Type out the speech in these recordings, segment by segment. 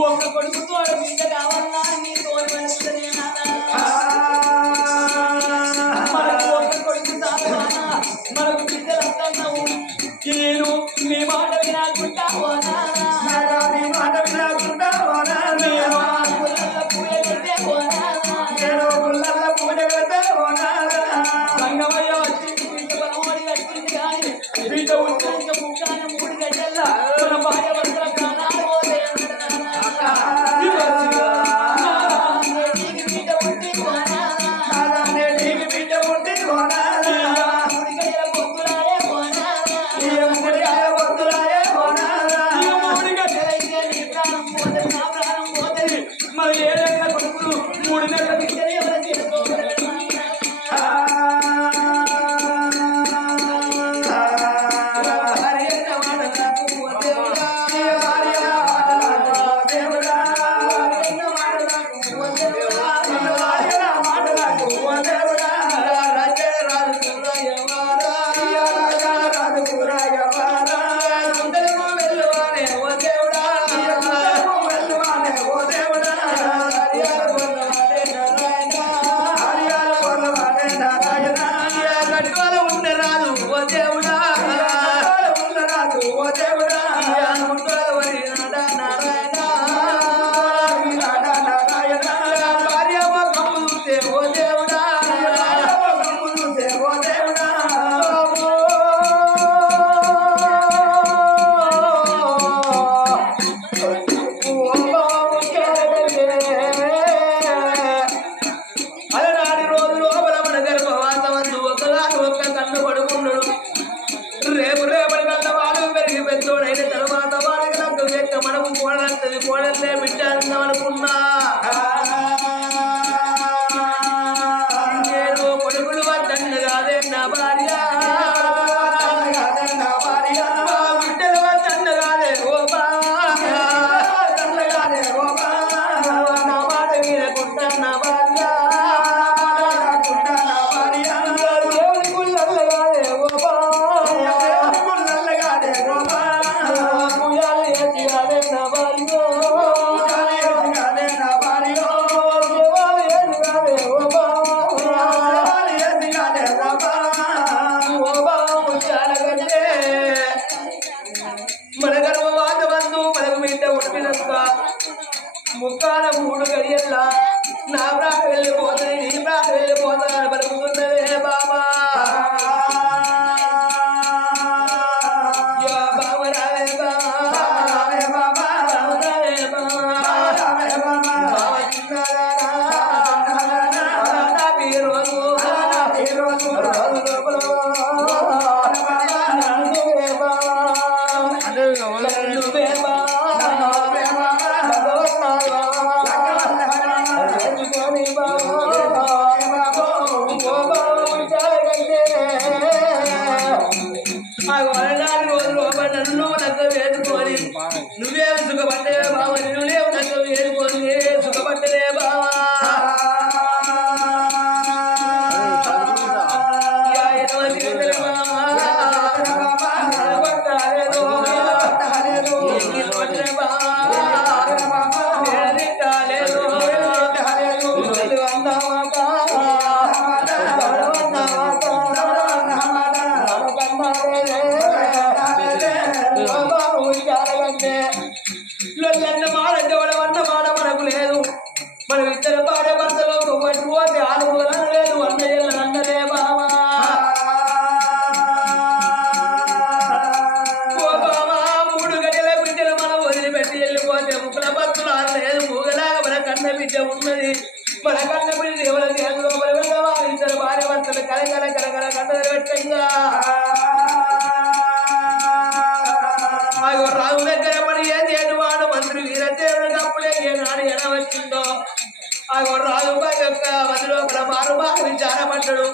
ఒక్క కొడుకుతో బిడ్డ కావాలన్నా నీ తోడు పడుతుందనే మనకు ఒక్క కొడుకు చాలవానా మనకు బిడ్డలంటున్నావు నేను మీ మాట వినాకుంటావానా నీ మాట వినాకుంటావానా పూజ పెడితే పోనా పూజ పెడితే సంగమయ్య వచ్చింది బిడ్డ బలమోడి వచ్చింది కానీ బిడ్డ ఉత్తరిక ముక్కాన 3 గంటల మన భార్య భర్తల ప్రాణాలు పోతే మరి ఏ రకంగా కొడుకులు 3 నెలల బిడ్డని ఎవరు చేసుకోగలరు కోడలే బిడ్డ అనుకున్నా నేను కొడుకులు వద్దండు కాదే నా భార్య బిడ్డలు వద్దండు కాదే ఓ నా మాట మీద కుట్టా నా భార్య దేవుడి గుళ్ళల్ల కాదే ఓ పూజాలు చేసి కాదే నా భార్య మన గర్భవాత బంధు మనకు బిడ్డ ఉడిపినంత ముఖాన 3 గడియల్లా నా ప్రాణ వెళ్ళిపోతుంది నీ ప్రాణ వెళ్ళిపోతాను పలుకుతున్నవే బాబా బాబరావే బాబా నువ్వే సుఖపడ్డే బాబా నువ్వే వేడుకొని సుఖపడ్డలే బాబా లొల్లన్న మాట జవడమన్న మాట మనకు లేదు మనం ఇద్దరు భార్య భర్తలో పట్టుకోతే ఆడుకోవాలని లేదు అన్నయ్య అన్నలే బావా ఓ బావా 3 గంటల బిడ్డలు మనం వదిలిపెట్టి వెళ్ళిపోతే ముక్కల భర్తలు ఆడలేదు మూగలాగా మన కన్న బిడ్డ ఉన్నది మన కన్న బిడ్డ ఎవరి చేతిలో మన ఇద్దరు భార్య భర్తలు కలకల కలకల కన్నలు పెట్టంగా రాజు దగ్గర పడి ఏది వాడు మంత్రి వీరదేవుడికి అప్పుడే ఏనాడు ఎలా వచ్చిందో ఆ రాజు యొక్క మధ్యలో మారు బాగా విచారపడ్డాడు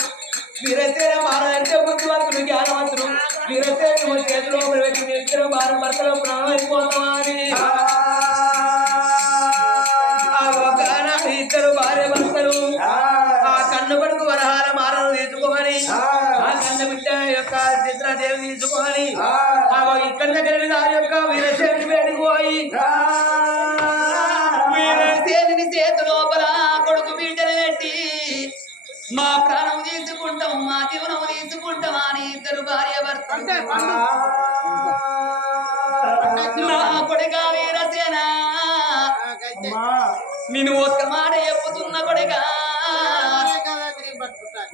వీరసేన మారంటే బుద్ధివంతుడు జ్ఞానవంతుడు వీరసేన చేతిలో పెట్టి ఇద్దరు భార్య భర్తలో ప్రాణం అయిపోతామా అని ఇద్దరు భార్య భర్తలు ఆ కన్ను కొడుకు వరహాల మారను తీసుకోమని ఆ కన్న బిడ్డ యొక్క చిత్రదేవి తీసుకోమని ఇక్కడ దగ్గర ఆ యొక్క వీరసేన వేడికి పోయి జీవనం తీసుకుంటావా అని ఇద్దరు భార్య భర్త నా కొడుక వీరసేన నేను ఒక్క మాట చెప్పుతున్న కొడుక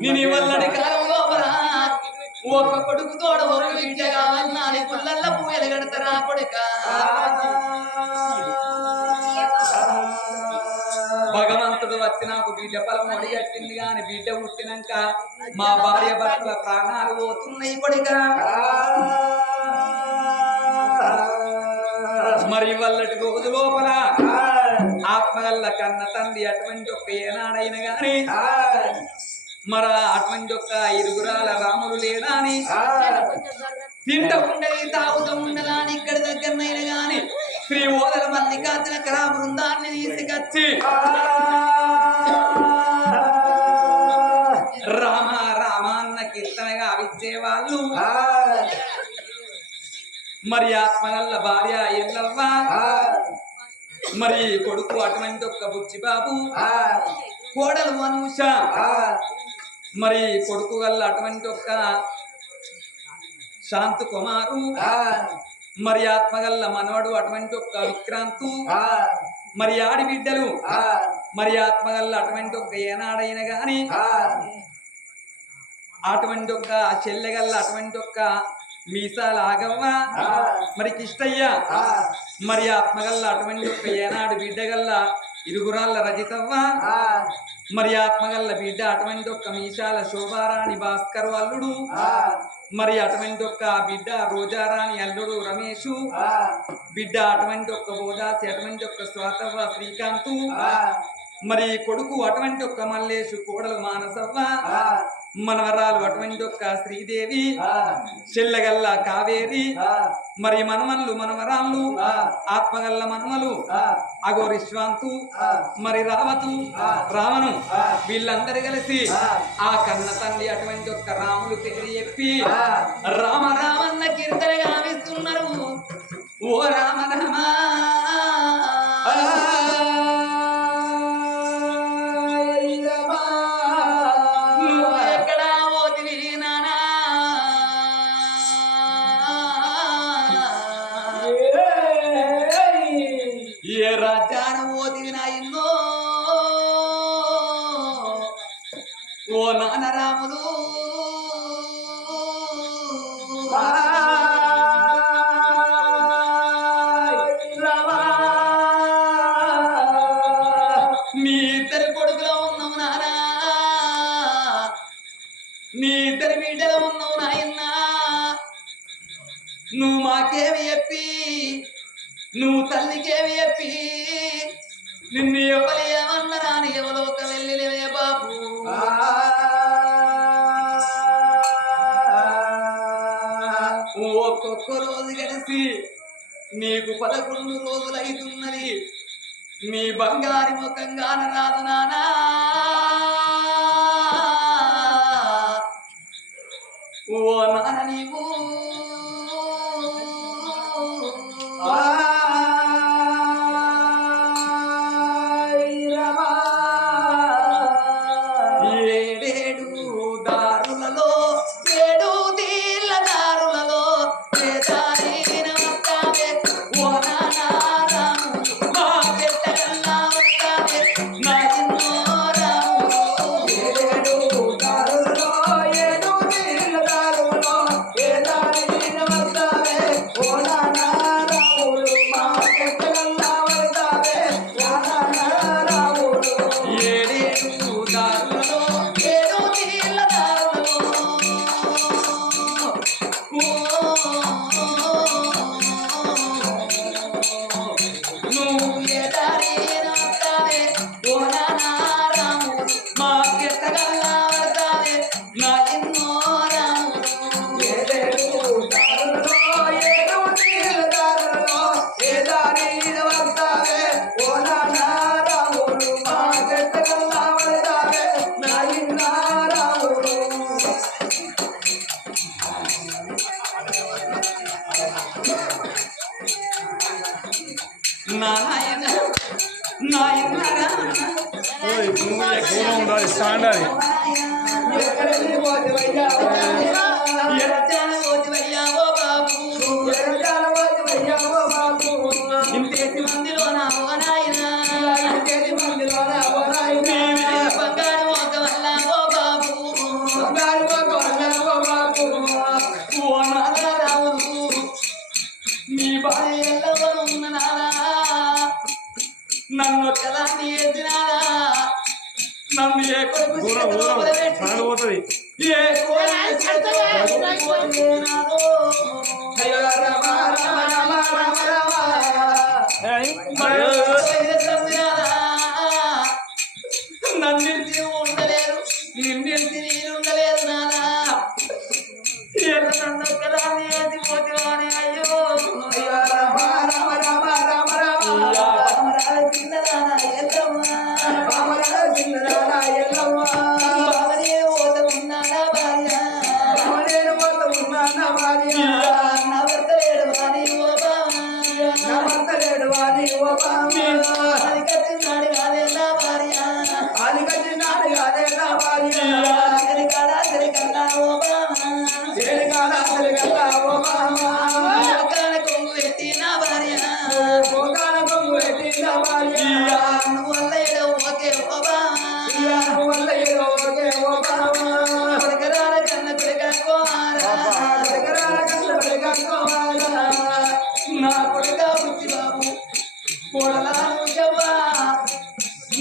నేను ఇవ్వని కాలం లోపల ఒక్క కొడుకు తోడ ఒక బిడ్డ కావాలన్నా నీ పుల్లల్ల పూయలు కడతారా కొడుక భగవంతుడు వచ్చి నాకు బిడ్డ పొలం ఒడిగట్టింది గాని బిడ్డ పుట్టినాక మా భార్య భర్తల ప్రాణాలు పోతున్నాయి కొడుక మరి వల్లటి రోజు లోపల ఆత్మగల్ల కన్న తండ్రి అటువంటి ఒక్క ఏనాడైనా గాని మరి అటువంటి ఒక్క ఇరుగురాల రాములు లేడా అని తింట ఉండని తాగుతూ ఉండలా అని ఇక్కడ దగ్గరనైనా గాని శ్రీ ఓదల మల్లికార్జున కళా బృందాన్ని తీసుకొచ్చి రామ రామాన్న కీర్తనగా విచ్చేవాళ్ళు మరి ఆత్మగల్ల భార్య ఎల్లవ్వ మరి కొడుకు అటువంటి ఒక్క బుచ్చిబాబు కోడలు అనూష మరి కొడుకు గల్ల అటువంటి ఒక్క శాంతు కుమారు మరి ఆత్మగల్ల మనవడు అటువంటి ఒక్క విక్రాంతు మరి ఆడిబిడ్డలు మరి ఆత్మగల్ల అటువంటి ఒక్క ఏనాడైన గాని అటువంటి ఒక్క చెల్లెగల్ల అటువంటి ఒక్క మీసాల ఆగవ్వ మరి కిష్టయ్య మరి ఆత్మగల్ల అటువంటి ఒక్క ఏనాడు బిడ్డగల్ల ఇరుగురాళ్ళ రజితవ్వ మరి ఆత్మగల్ల బిడ్డ అటువంటి ఒక్క మీసాల శోభారాణి భాస్కర్ అల్లుడు మరి అటువంటి ఒక్క బిడ్డ రోజారాణి అల్లుడు రమేషు బిడ్డ అటువంటి ఒక్క బోదాసి అటువంటి ఒక్క స్వాతవ్వ శ్రీకాంతు మరి కొడుకు అటువంటి ఒక్క మల్లేషు కోడలు మానసవ్వ మనవరాలు అటువంటి ఒక్క శ్రీదేవి చెల్లగల్ల కావేరి మరి మనమల్లు మనవరాళ్ళు ఆత్మగల్ల మనమలు అఘోరిశ్వాంతు మరి రావతు రావణు వీళ్ళందరూ కలిసి ఆ కన్న తండ్రి అటువంటి ఒక్క రాములు పేరు చెప్పి రామ రామన్న కీర్తన గావిస్తున్నారు ఓ రామ రామ ఏ రాజాన ఓదివి నాయన్నో ఓ నాన్న రాములు నీ ఇద్దరి కొడుకులో ఉన్నావు నానా నీ ఇద్దరి బిడ్డలో ఉన్నావు నాయన్నా నువ్వు మాకేమి చెప్పి నువ్వు తల్లికేమి చెప్పి నిన్ను ఎవరు ఏమన్నారా అని ఎవలోక వెళ్ళినవే బాబు ఒక్కొక్క రోజు కలిసి నీకు 11 రోజులు అవుతున్నది నీ బంగారి ముఖంగాన రాదు నానా ఓ నాన్న నీవు ఏడేడు దారులలో 7 తీళ్ళ దారులలో వేదాయిన వస్తావే ఓ నానా రాములు మా పెట్టగల్లా వస్తావే నా ఎన్నో రాములు 7 దారులలో 7 తీళ్ళ దారులలో వేదాయిన వస్తావే ఓ నానా రాములు మా పెట్టగల్లా వస్తావే ఓ నానా రాములు ఏడేడు దారులలో 7 తీళ్ళ దారులలో నువ్వు ఏ దారిన వస్తావే ఓ నానా రాములు మా పెట్టగల్లా వస్తావే నా ఎన్నో రాములు ఏడేడు దారులలో 7 తీళ్ళ దారులలో ఏ దారిన వస్తావే ఓ నానా రాములు మా పెట్టగల్లా వస్తావే నా ఎన్నో రాములు నాయన నాయన ఉండాలి స్టాండ్ అది ఎక్కడ వెళ్ళిపోతావయ్యా ఎరచాన పోతివయ్యావో బాబు ఎరజాల పోతావయ్యా ఓ బాబు ఇంతేసి మందిలో నా నాయనా ఇంకేది మందిలోన ఓ నాయనా బంగారు ఒక వల్ల ఓ బాబు బంగారు ఒక వల్ల ఓ బాబు ఓ నాదా రాముడు నీ భార్య ఎల్లవరు ఉన్న నాదా నన్ను ఒక్కదాన్ని ఎత్తినాదా నన్ను ఏ కొడుకు చేతిలో వదిలిపెట్టి ఏ కోరి చేతిలో వదిలిపోయినాదో. అయ్యో రామ రామ రామ రామ రామ నన్నింటి ఉండలేరు నిన్నింటి నేనుండలేదు నానా నన్ను ఒక్కదాన్ని ఎత్తిపోతేవాని అయ్యో అయ్యో రామ రామ రామ రామ రామ చిన్నదానా ఎల్లమ్మా రామరాజ చిన్నరాడా ఎల్లమ్మ బావనే ఓత ఉన్నాడా భార్య నేను మొత్త ఉన్నానా భార్య నా భర్త లేడు వాణి ఓ బావా నా భర్త లేడు వాణి ఓ బామ్మ అది కచ్చినాడు కాదే నా భార్య అది కట్టినాడు కాదే నా భార్య చెరికల్లా ఓ బావా చేరికాడ అసలుగల్లా ఓ బామ్మ కాన కొంగు ఎత్తి నా భార్య పోగాన కొంగు పెట్టి నా భార్య నువ్వు వల్ల ఏడో ఓకే ఓ బావా వల్ల ఏదో ఒకే ఓ బామ్మ కొడకరాల కన్న కొడక కోమారా దగ్గరాల కష్టపడి కట్టుకోవాలా నా కొడుక బుద్ధి బాబు కోడలాను చెవ్వా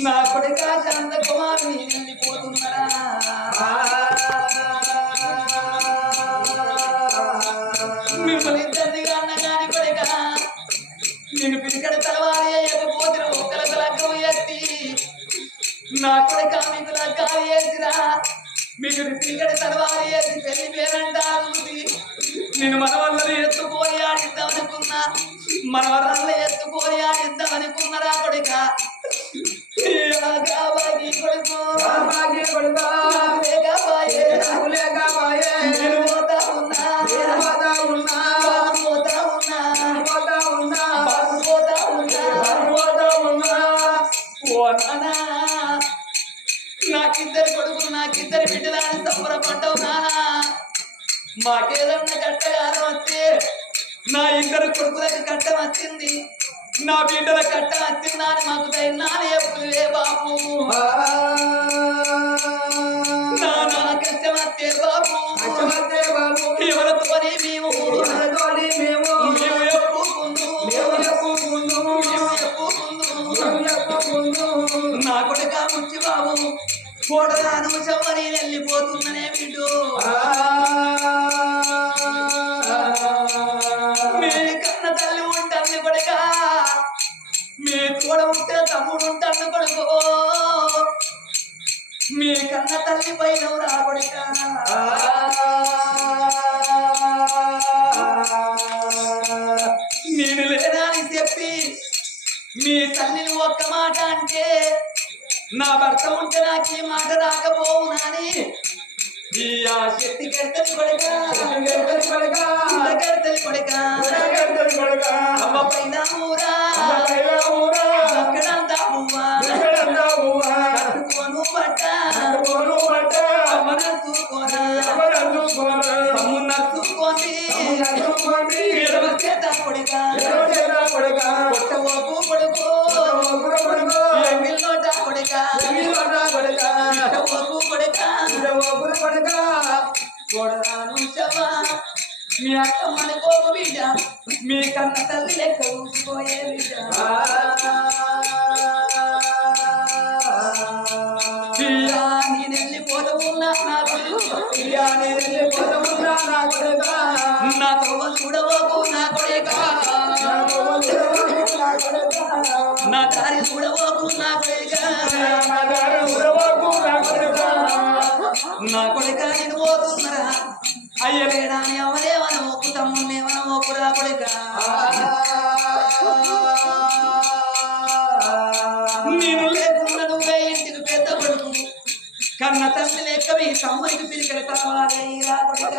నా కొడుక శాంత కుమారుని వెళ్ళిపోతున్నారా మిమ్మల్ని ఇద్దరిని అన్న కాని కొడుక నేను పిలికడ తలవారి అయ్యకపోతే ఒక్కలకు లగ్గం ఎత్తి నా కొడుక మీకు లగ్గాలు వేసిరా మీకు పిలికడ తలవారి వేసి పెళ్లి పేరంటారు నేను మనవల్లని ఎత్తుకొని ఆడిద్దామనుకున్నా మనవరాళ్ళ ఎత్తుకొని ఆడిద్దామనుకున్నారా కొడుక బాగి కొడుకు భాగ్య కొడుకా లేకపాయే నాకు లేకపాయే నేను పోతా ఉన్నా నేను పోతా ఉన్నా పోతా ఉన్నా పోతా ఉన్నా పోతా ఉన్నా పోతా ఉన్నా ఓ నానా నాకిద్దరు కొడుకులు నాకిద్దరు బిడ్డలని సంబరపడ్డావు నానా మాకేదన్నా కట్టగానే వస్తే నా ఇద్దరు కొడుకులకు కట్టం వచ్చింది నా బిడ్డల కట్టం వచ్చిందా అని మాకు ధైర్యాలు ఎప్పుడులే బాబు నా కష్టం వస్తే బాబు అచ్చమత్తే బాబు ఎవరితో పని మేము ఎవరితోని మేము మేము ఎప్పుకుందు మేము చెప్పుకుందు మేము ఎప్పుకుందు మేము చెప్పుకుందు నా కొడుక ముచ్చి బాబు కోడలాను చవ్వని వెళ్ళిపోతుందనే బిడ్డు మీ కన్న తల్లి ఉంటుంది కొడుక మీ తోడ ఉంటే తమ్ముడు ఉంటాడు కొడుకు మీ కన్న తల్లి పైన రా కొడుక నేను లేనా అని చెప్పి మీ తల్లిని ఒక్క మాట అంటే నా భర్త ఉంటే నాకు ఈ మాట రాకపోవునని ఈ ఆ శక్తి కెడతలి కొడుక కెడతలి కొడుక అమ్మ పైన ఊరా అక్కడంతా పువ్వా కట్టుకోను బట్ట అమ్మ నచ్చుకోనా అమ్ము నచ్చుకోండి ఎడమ చేత కొడుక కొట్టవోకు కొడుకు ఎంగిల్లోట కొడుక కొట్టవోకు కొడుక కొడరాను చవా మీ అక్క మనకోకు బిడ్డ మీ కన్న తల్లి లెక్క ఊసిపోయే బిడ్డ నేను వెళ్ళిపోతూ ఉన్నా నా కొడుకు నా తవ్వ చూడవోకు నా కొడుక నా దారి చూడవోకు నా కొడుక నా కొడుక నేను పోతున్నారా అయ్యలేడా అని ఎవరేమన ఒప్పు తమ్ముడిని ఏమన ఒప్పురా కొడుక నేను లేకుండా నువ్వే ఇంటికి పెద్ద కొడుకు కన్న తల్లి లెక్క మీ తమ్ముడికి పిలికడ కావాలి రా కొడుక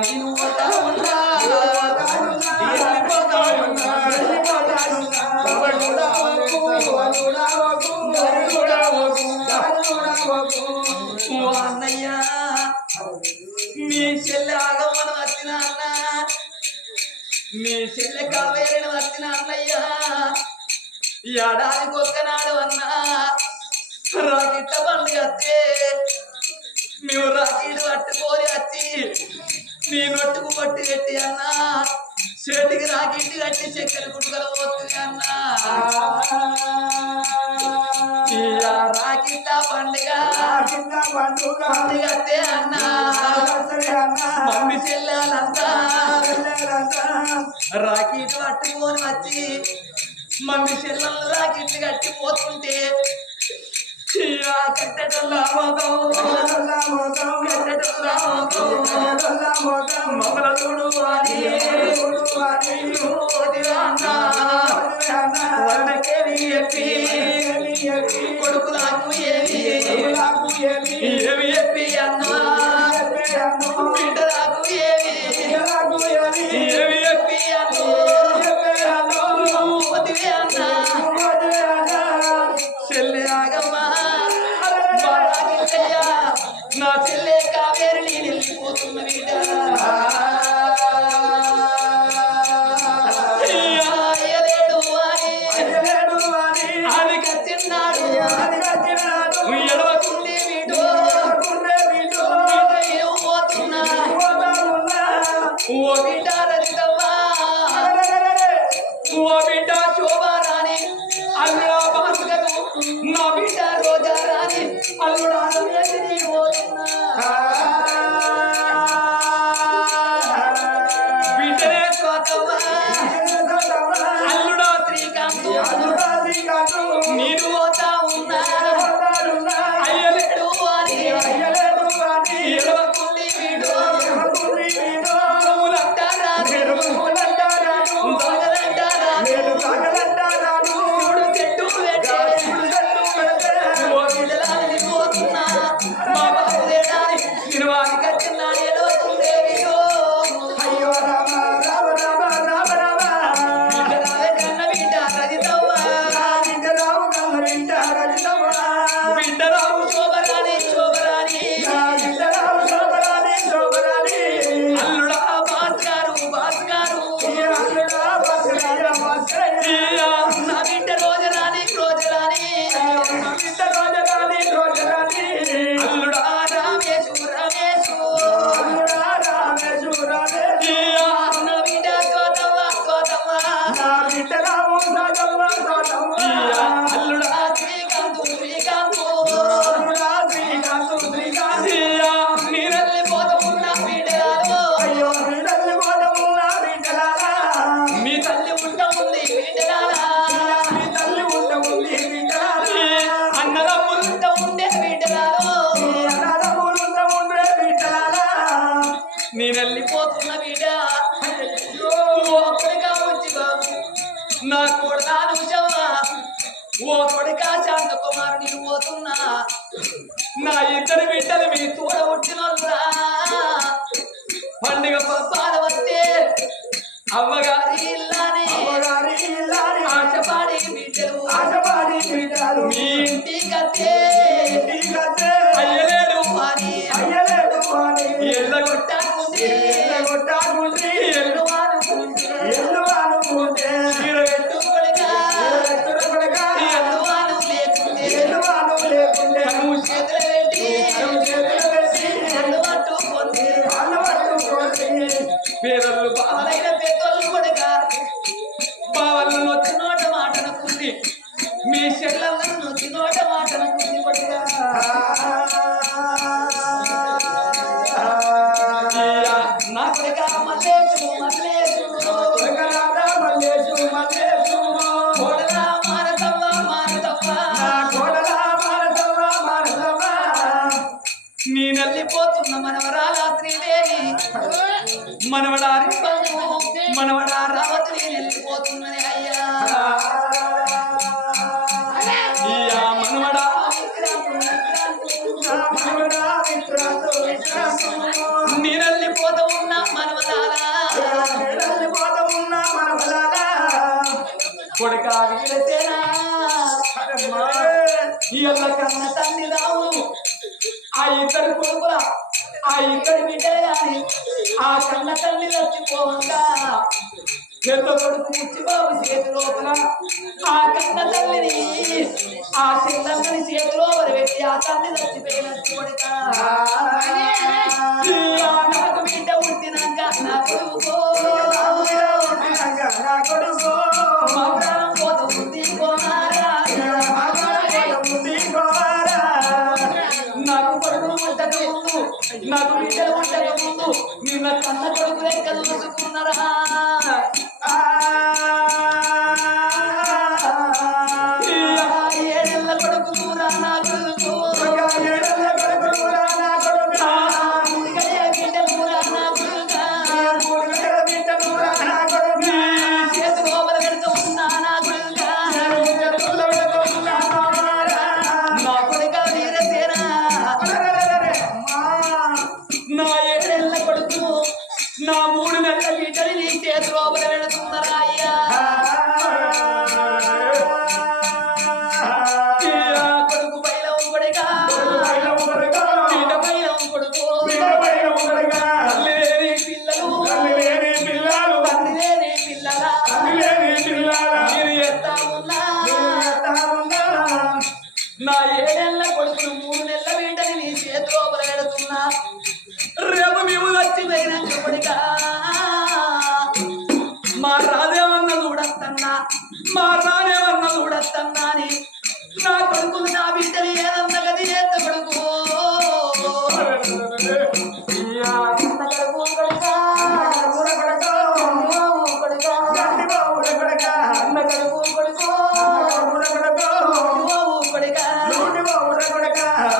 నేను పోతా ఉన్నా వెళ్ళిపోతా ఉన్నా ఓ అన్నయ్య మీ చెల్లె ఆగమనం వచ్చిన అన్న మీ చెల్లె కావేరిని వచ్చిన అన్నయ్య ఏడాదికి ఒక్కనాడు అన్నా రాకిట్ల పండుగ వస్తే మేము రాకీడు పట్టుకొని వచ్చి నీ నొట్టుకు పట్టి కట్టి అన్నా చేతికి రాకిట్టు కట్టి చక్కెర కుట్టుకల పోతుంది అన్నా రాకిట్ల పండుగ పండుగ వస్తే అన్నా మమ్మీ చెల్లెలంతా రాకీటు పట్టుకొని వచ్చి మమ్మీ చెల్లెలు రాకిట్లు కట్టి పోతుంటే మమ్మల చూడు వాళ్ళకేమి చెప్పి కొడుకులకు ఏమి చెప్పి అన్నా బిడ్డలకు ఏమి చెప్పి అన్నా చెల్లె ఆగమ్మా నా చెల్లె కావేరి నేను వెళ్ళిపోతున్న బిడ్డ అది కచ్చిన్నాడు ఎడవకుండే వీడు పోతున్నా ఓ బిడ్డ రజితమ్మా ఓ బిడ్డ శోభారాణి అల్లుడా భాస్కరు నా బిడ్డ రోజా రాణి అల్లుడా పోతున్నా బిడ్డనే స్వాతవ్వా అల్లుడా శ్రీకాంత్ నేను పోతా ఉన్నా అయ్యలేడు అని ఎడవకుండి వీడు నేను వెళ్ళిపోతున్న బిడ్డ ఒక్కడిగా వచ్చి బాబు నా కొడుకా నువ్వా ఓ కొడుకా శాంత కుమారు నేను పోతున్నా నా ఇద్దరు బిడ్డలు మీ తోడ వచ్చిన పండుగ పప్పాలు వస్తే అమ్మగారి ఇల్లాని ఆశపాడి బిడ్డలు మీ ఇంటికత్తే అయ్యలేడు అని ఎల్లగొట్టాకుంటే పేదలు బాలైన పెద్దోళ్ళు కొడుక బావలు నొచ్చి నోట మాటనుకుంది మీ చెల్లెళ్ళను నొచ్చి నోట మాటనుకుంది కొడుక నా కొడుక మల్లేసు కోడలా మానసవ్వ నేనెళ్ళిపోతున్న మనవరాల శ్రీదేవి మనవడారి మనవడా రావతి వెళ్ళిపోతున్నది అయ్యా మనవడా నేనెళ్ళిపోతూ ఉన్నా మనవరాలా కొడుకా ఇళ్ళ కన్న తండ్రి రావును ఆ ఇద్దరు కొడుకుల ఆ ఇద్దరు బిడ్డలు గాని ఆ కన్న తల్లి చచ్చిపోగా పెద్ద కొడుకు ముచ్చిబాబు చేతి లోపల ఆ కన్న తల్లిని ఆ చిన్నమ్మని చేతిలో పెట్టి ఆ తల్లి చచ్చిపోయినట్టు కొడుక నాకు బిడ్డ పుట్టినాక నా కొడుకు మా ప్రాణం పోత పుట్టికోమారా నాకు కొడుకులు పుట్టక ముందు నాకు బిడ్డలు పుట్టక ముందు నిన్న కన్న కొడుకు లెక్క చూసుకున్నారా ఏడెళ్ళ కొడుకు నా కొడుకు చేతి లోపల పెడుతూ ఉన్నా నా కొడుక వీరసేన నా ఏడెళ్ళ కొడుకు నా 3 నెలల బిడ్డని నీ చేతి లోపల పెడుతున్నారా అయ్యా కొడుకు పైలం కొడుకా బిడ్డ పైలం కొడుకు తల్లి లేని పిల్లలు తండ్రి లేని పిల్లల మీరు ఎత్తా ఉన్నా నా 7 నెలల కొడుకులు 3 నెలల బిడ్డని నీ చేతి లోపల పెడుతున్నా రేపు మేము చచ్చిపోయినాక కొడుకా మా రాజేమన్న చూడత్తన్నా మా రానేమన్న చూడత్తన్నా అని నా కొడుకులు నా బిడ్డలు ఏదన్న గది చేత కొడుకు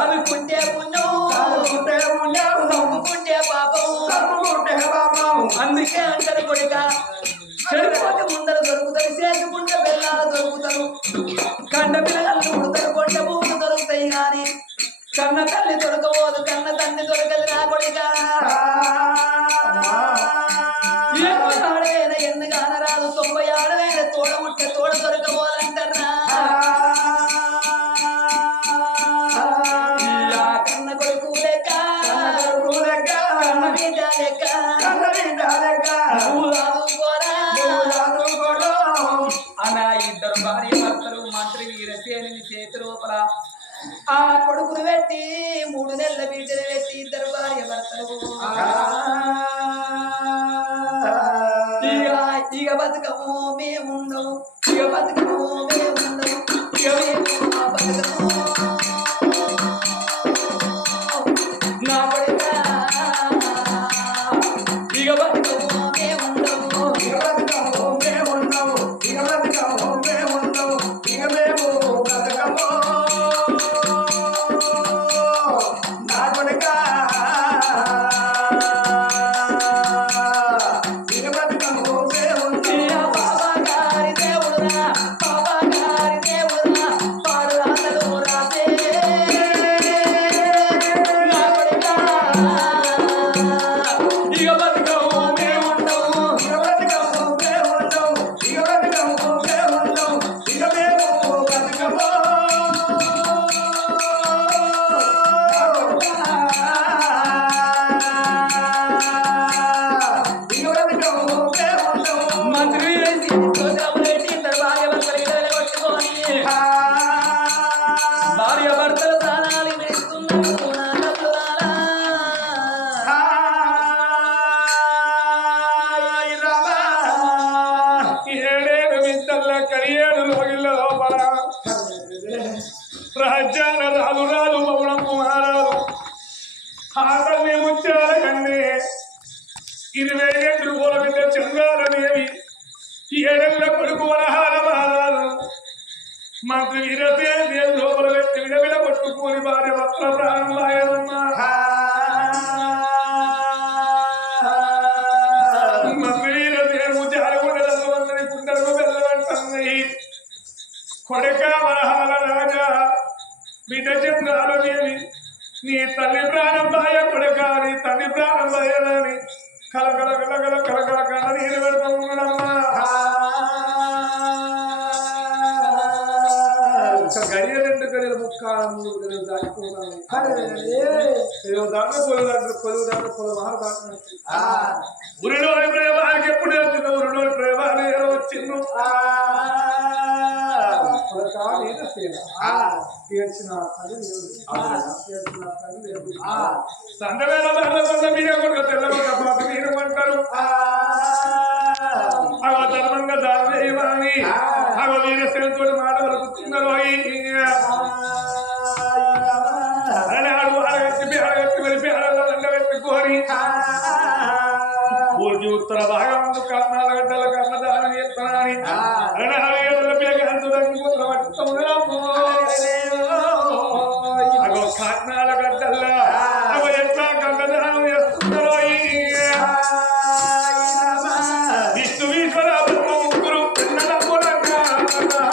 అనుకుంటే పుణ్యం నవ్వుకుంటే పాపం అందుకే అంటారు కొడుక చెడుకోట ముందర దొరుకుతారు చేసుకుంటే బెల్లాల దొరుకుతారు కండ పిల్లలు ఉడతారు కొండ పువ్వులు దొరుకుతాయి గాని కన్న తల్లి దొరకబోదు కన్న తండ్రి దొరకదు నా కొడుక ఏడైనా ఎందుకు అనరాదు 96 వేల తోడ ముట్టే తోడ దొరకబోదంటారా కన్న కొడుకు లెక్క కన్న బిడ్డ లెక్క అలా ఇద్దరు భార్య భర్తలు మంత్రి వీరసేని చేతి లోపల ఆ కొడుకును పెట్టి 3 నెలల బిడ్డలు పెట్టి ఇద్దరు భార్య భర్తలు ఇక బతుకము మేముండవు ఇక బతుకము మేముండవు ఇక మేము బతుకము నా కొడుక ఇక బతుకము మేముండవు భార్య భర్తలు ప్రాణాలు వేస్తున్నారు రాజ్యాల రాజు రాజు పౌడము మహారాజు ఆటల్ని ముత్యాల కన్నే 20 ఏళ్ళు పూల మీద చంద్రాలదేవి 7 ఏళ్ల కొడుకు వరహాల మహారాజు మంత్రి వీరసేని లోపల వ్యక్తి విడవిడ కొట్టుకుని భార్య భర్తల ప్రాణమాయనమ్మా మంత్రి వీరసేను జారగుండెలకు వందని గుండెలకు బెల్లవంటున్నాయి కొడక వరహాల రాజా బిడ్డ చంద్రాలదేవి నీ తల్లి ప్రాణం బాయ కొడక నీ తల్లి ప్రాణం బాయని కలకల కలకల కలకల కల నీరు పెడతా ఉన్నాడమ్మా గడియ 2 గడియలు ఊరిలో ప్రేమానికి ఎప్పుడు వచ్చిందో ఊరిలో ప్రేమాలు వచ్చిందో సందవేళ మీద కూడా తెల్లగొండ మీరు అంటారు అవ ధర్మంగా దాని అవ వీరసేనతో మాట వలుకుతున్నారు అన్నాడు అడగట్టి వెళ్ళి పెట్టుకోని ఊరికి ఉత్తర భాగం కర్ణాల గడ్డల కన్నదానం చేస్తున్నాని అన్నాడు పిల్లగా